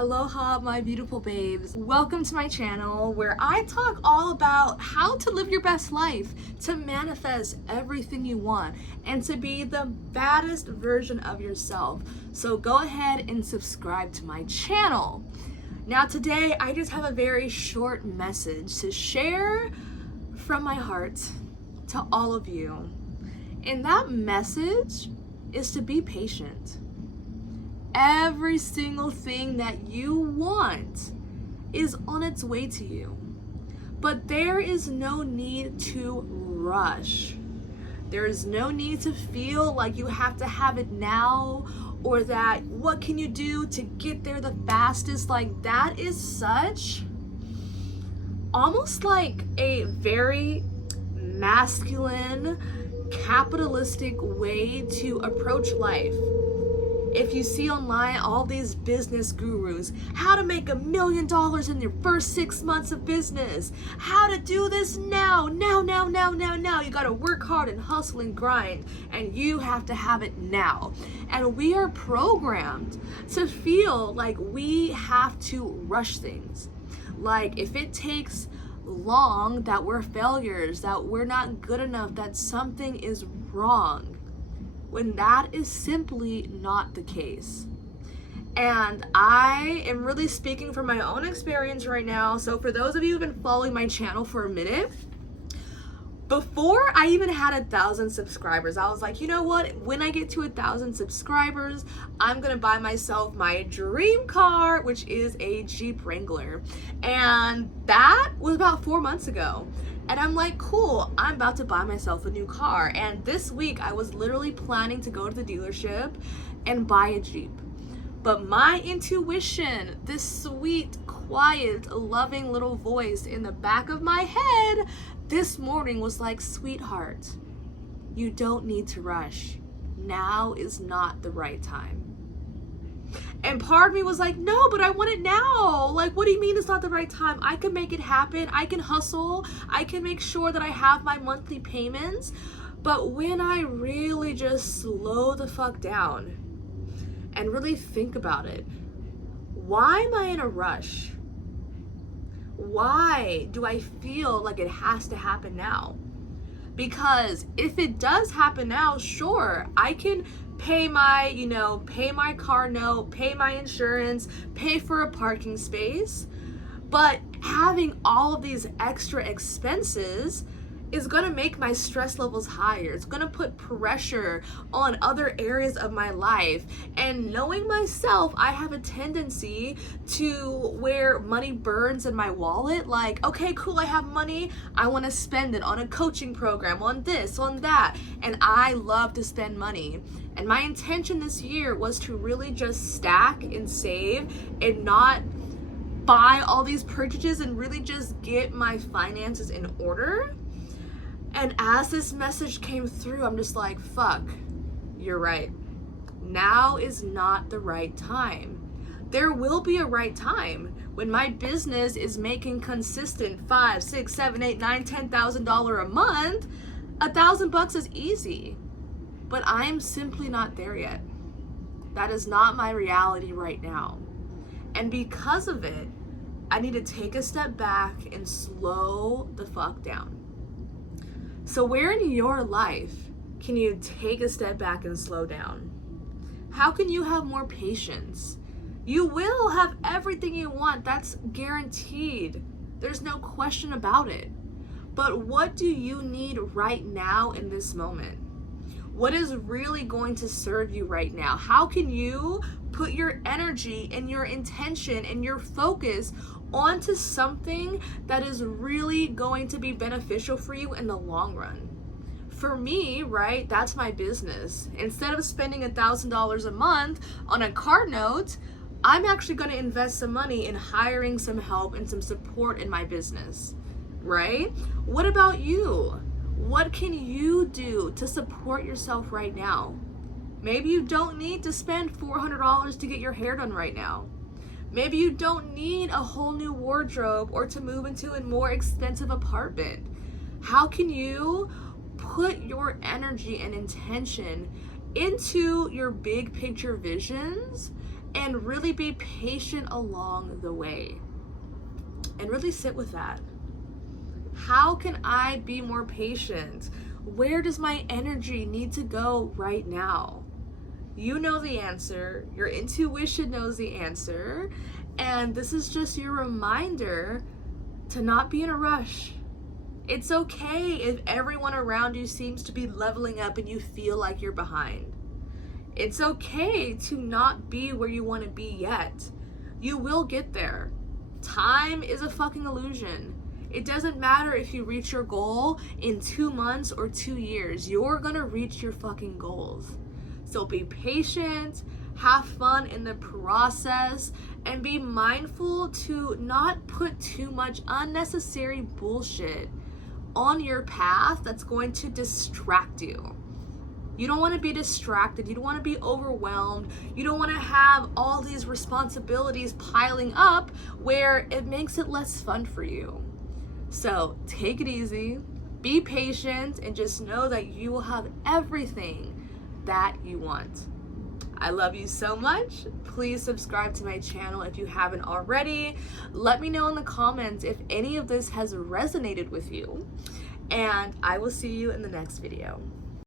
Aloha, my beautiful babes. Welcome to my channel where I talk all about how to live your best life, to manifest everything you want, and to be the baddest version of yourself. So go ahead and subscribe to my channel. Now today, I just have a very short message to share from my heart to all of you. And that message is to be patient. Every single thing that you want is on its way to you. But there is no need to rush. There is no need to feel like you have to have it now, or that what can you do to get there the fastest. Like, that is such almost like a very masculine, capitalistic way to approach life. If you see online all these business gurus, how to make $1 million in your first 6 months of business, how to do this now. You gotta work hard and hustle and grind, and you have to have it now. And we are programmed to feel like we have to rush things. Like, if it takes long, that we're failures, that we're not good enough, that something is wrong, when that is simply not the case. And I am really speaking from my own experience right now. So for those of you who've been following my channel for a minute, before I even had 1,000 subscribers, I was like, you know what? When I get to 1,000 subscribers, I'm gonna buy myself my dream car, which is a Jeep Wrangler. And that was about 4 months ago. And I'm like, cool, I'm about to buy myself a new car. And this week I was literally planning to go to the dealership and buy a Jeep. But my intuition, this sweet, quiet, loving little voice in the back of my head this morning was like, sweetheart, you don't need to rush. Now is not the right time. And part of me was like, no, but I want it now. Like, what do you mean it's not the right time? I can make it happen. I can hustle. I can make sure that I have my monthly payments. But when I really just slow the fuck down and really think about it, why am I in a rush? Why do I feel like it has to happen now? Because if it does happen now, sure, I can pay my car note, pay my insurance, pay for a parking space. But having all of these extra expenses is gonna make my stress levels higher. It's gonna put pressure on other areas of my life. And knowing myself, I have a tendency to where money burns in my wallet. Like, okay, cool, I have money. I wanna spend it on a coaching program, on this, on that. And I love to spend money. And my intention this year was to really just stack and save and not buy all these purchases and really just get my finances in order. And as this message came through, I'm just like, fuck, you're right. Now is not the right time. There will be a right time when my business is making consistent $5, $6, $7, $8, $9, $10,000 a month. $1,000 is easy, but I'm simply not there yet. That is not my reality right now. And because of it, I need to take a step back and slow the fuck down. So where in your life can you take a step back and slow down? How can you have more patience? You will have everything you want. That's guaranteed. There's no question about it. But what do you need right now in this moment? What is really going to serve you right now? How can you put your energy and your intention and your focus onto something that is really going to be beneficial for you in the long run? For me, right, that's my business. Instead of spending $1,000 a month on a car note, I'm actually going to invest some money in hiring some help and some support in my business, right? What about you? What can you do to support yourself right now? Maybe you don't need to spend $400 to get your hair done right now. Maybe you don't need a whole new wardrobe or to move into a more expensive apartment. How can you put your energy and intention into your big picture visions and really be patient along the way. And really sit with that. How can I be more patient? Where does my energy need to go right now? You know the answer. Your intuition knows the answer. And this is just your reminder to not be in a rush. It's okay if everyone around you seems to be leveling up and you feel like you're behind. It's okay to not be where you want to be yet. You will get there. Time is a fucking illusion. It doesn't matter if you reach your goal in 2 months or 2 years. You're gonna reach your fucking goals. So be patient, have fun in the process, and be mindful to not put too much unnecessary bullshit on your path that's going to distract you. You don't want to be distracted. You don't want to be overwhelmed. You don't want to have all these responsibilities piling up where it makes it less fun for you. So take it easy, be patient, and just know that you will have everything that you want. I love you so much. Please subscribe to my channel if you haven't already. Let me know in the comments if any of this has resonated with you. And I will see you in the next video.